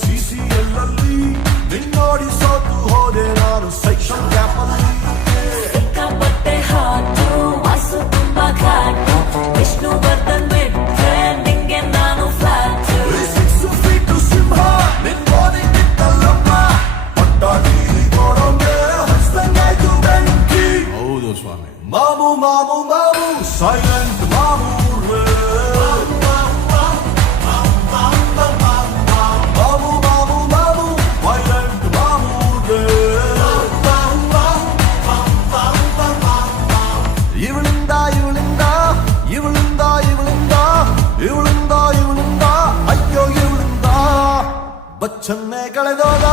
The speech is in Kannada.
CCL ಅಲ್ಲಿ ನಿನ್ನೋಡಿ ಸೋತು ಹೋದೆ ನಾನು ಸೆಕ್ಷನ್ ಗ್ಯಾಪ್ ಅಲ್ಲಿ ಸಿಕ್ಕಾಪಟ್ಟೆ ಹಾಟು ವಾಸು ತುಂಬಾ ಘಾಟು ವಿಷ್ಣುವರ್ಧನ್ ಬಿಟ್ರೆ ನಿಂಗೆ ನಾನು ಫ್ಲಾಟ್ 6 feet ಸಿಂಹ ನಿನ್ ಬಾಡಿ ನಿತ್ತಲ್ಲಮ್ಮ ಪಟ್ಟಾಗಿ ಕೊಡೋಂಗೆ ಹಸ್ತಂಗಾಯ್ತು ಬೆಂಕಿ ಹೌದು ಸ್ವಾಮಿ. ಮಾಮು ಮಾಮು ಮಾಮು ಸೈಲೆಂಟ್ ಮಾಮು ಇವಳಿಂದ ಅಯ್ಯೋ ಇವಳಿಂದ ಬಚ್ಚನ್ನೇ ಕಳೆದೋದ